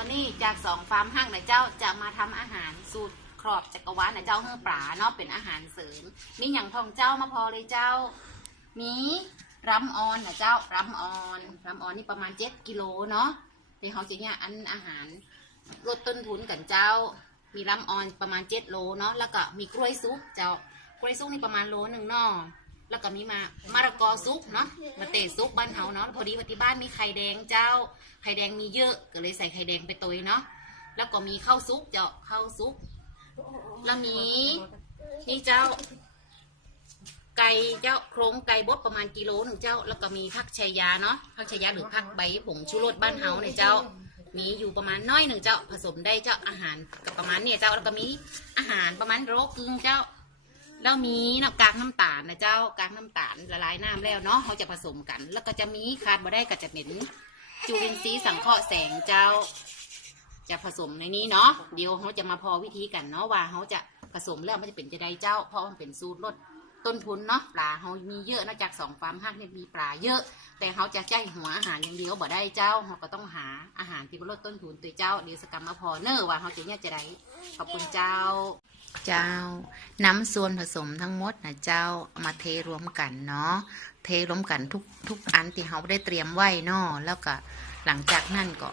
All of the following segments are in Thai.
วันนี้จากสองฟาร์มห้างนะเจ้าจะมาทำอาหารสูตรครอบจักรวาลนะเจ้าเฮือปลาเนาะเป็นอาหารเสริม มีอย่างทองเจ้ามาพอเลยเจ้า มีรำออนนะเจ้ารำออนรำออนนี่ประมาณเจ็ดกิโลเนาะในเขาจะเนี่ยอันอาหารลดต้นทุนกันเจ้า มีรำออนประมาณเจ็ดโลเนาะแล้วก็มีกล้วยซุปเจ้ากล้วยซุปนี่ประมาณโลหนึ่งเนาะ แล้วก็มีมามะระกอซุปเนาะมาเตะซุปบ้านเฮาเนาะพอดีว่าที่บ้านมีไข่แดงเจ้า ไข่แดงมีเยอะก็เลยใส่ไข่แดงไปตุยเนาะแล้วก็มีข้าวซุปเจ้าข้าวซุปแล้วมีนี่เจ้า ไก่เจ้าโครงไก่บดประมาณกิโลหนึ่งเจ้า แล้วก็มีผักชายาเนาะผักชายาหรือผักใบผงชูรสบ้านเฮาเนี่ยเจ้ามีอยู่ประมาณน้อยหนึ่งเจ้าผสมได้เจ้าอาหารกับประมาณเนี่ยเจ้าแล้วก็มีอาหารประมาณโรกึ่งเจ้า แล้วมีเนาะกากน้ำตาลนะเจ้ากากน้ำตาลละลายน้ำแล้วเนาะเขาจะผสมกัน แล้วก็จะมีขาดบ่ได้ก็จะเป็นจุลินทรีย์สังเคราะห์แสงเจ้า จะผสมในนี้เนาะเดี๋ยวเขาจะมาพอวิธีกันเนาะว่าเขาจะผสมแล้วมันจะเป็นจะได้เจ้า เพราะมันเป็นสูตรลดต้นทุนเนาะปลาเขามีเยอะนอกจากสองฟาร์มห้างเนี่ยมีปลาเยอะ แต่เขาจะใจหัวอาหารอย่างเดียวบ่ได้เจ้าเขาก็ต้องหาอาหารที่ลดต้นทุนตัวเจ้าเดี๋ยวสกรรมมาพอเนอว่าเขาจะเนี่ยจะได้ขอบคุณเจ้า เจ้า น้ำส่วนผสมทั้งหมดนะเจ้าเอามาเทรวมกันเนาะเทรวมกันทุกทุกอันที่เขาได้เตรียมไว้นอแล้วก็หลังจากนั้นก็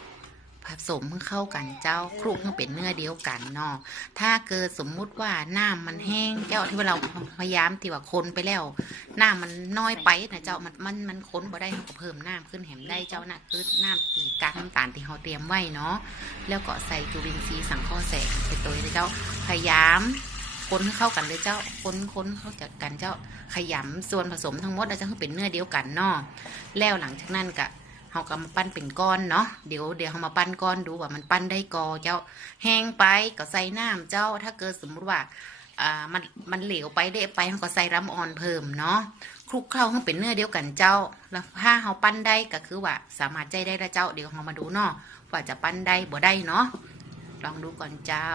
ผสมให้เข้ากันเจ้าคลุกให้เป็นเนื้อเดียวกันเนาะถ้าเกิดสมมุติว่าน้ำมันแห้งเจ้าที่เราพยายามที่ว่าคนไปแล้วน้ำมันน้อยไปนะเจ้ามันมันมันค้นบ่ได้เราก็เพิ่มน้ำขึ้นแหมได้เจ้าน่ะคือน้ำที่กากน้ำตาลที่เขาเตรียมไว้เนาะแล้วก็ใส่จุลินทรีย์สังเคราะห์แสงไปตัวเลยเจ้าพยายามคนให้เข้ากันเลยเจ้าคนคนเข้าจากกันเจ้าขยำส่วนผสมทั้งหมดเราจะให้เป็นเนื้อเดียวกันเนาะแล้วหลังจากนั้นก็ เราก็มาปั้นเป็นก้อนเนาะเดี๋ยวเดี๋ยวเรามาปั้นก้อนดูว่ามันปั้นได้กอเจ้าแห้งไปก็ใส่น้ำเจ้า ถ้าเกิดสมมติว่าอ่ามันมันเหลวไปเละไปเราก็ใส่น้ำอ่อนเพิ่มเนาะคลุกเข้าให้เป็นเนื้อเดียวกันเจ้า แล้วถ้าเราปั้นได้ก็คือว่า สามารถใจได้ล้วเจ้าเดี๋ยวเรามาดูเนาะว่าจะปั้นได้บ่ได้เนาะลองดูก่อนเจ้า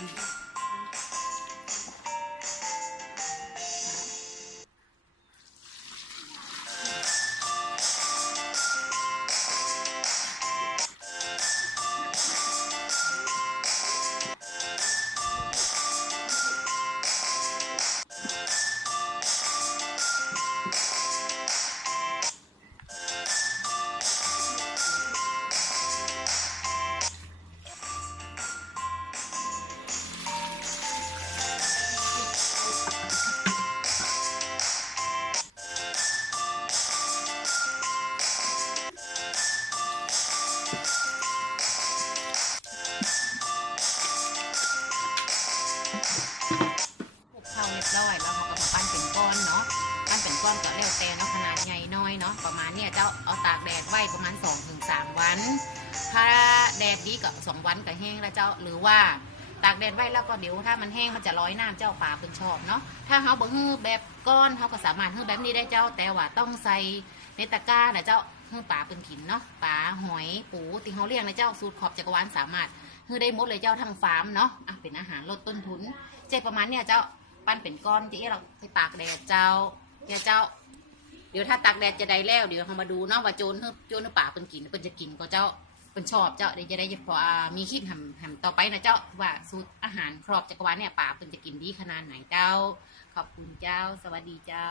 Mm-hmm. คลุกเข้าเรียบร้อยแล้วเขาก็มาปั้นเป็นก้อนเนาะ ปั้นเป็นก้อนก็แล้วแต่เนาะขนาดใหญ่น้อยเนาะ ประมาณเนี้ยเจ้าเอาตากแดดไว้ประมาณ2อถึงสวัน ถ้าแดดดีก็สองวันก็แห้งแล้วเจ้า หรือว่าตากแดดไว้แล้วก็เดี๋ยวถ้ามันแห้งมันจะร้อยน้ำเจ้าปลาเป็นชอบเนาะ ถ้าเขาบ่ฮื้อแบบก้อนเขาก็สามารถฮื้อแบบนี้ได้เจ้า แต่ว่าต้องใส่ในตะกร้านะเจ้า ฮื้อปลาเป็นขินเนาะปลาหอยปูที่เขาเลี้ยงนเจ้าสูตรขอบจักรวาลสามารถฮื้อได้มดเลยเจ้าทั้งฟาร์มเนาะอะเป็นอาหารลดต้นทุนเจ๊ประมาณเนี่ยเจ้าปั้นเป็นก้อนที่เราไปตากแดดเจ้าเนี่ยเจ้า เดี๋ยวถ้าตากแดดจะได้แล้วเดี๋ยวเรามาดูเนาะว่าโจรเฮือโจรหรือป่าเป็นกินเป็นจะกินก็เจ้าเป็นชอบเจ้าเดี๋ยวจะได้พอมีคลิปทำทำต่อไปนะเจ้าว่าสูตรอาหารครอบจักรวาลเนี่ยป่าเป็นจะกินดีขนาดไหนเจ้า ขอบคุณเจ้า สวัสดีเจ้า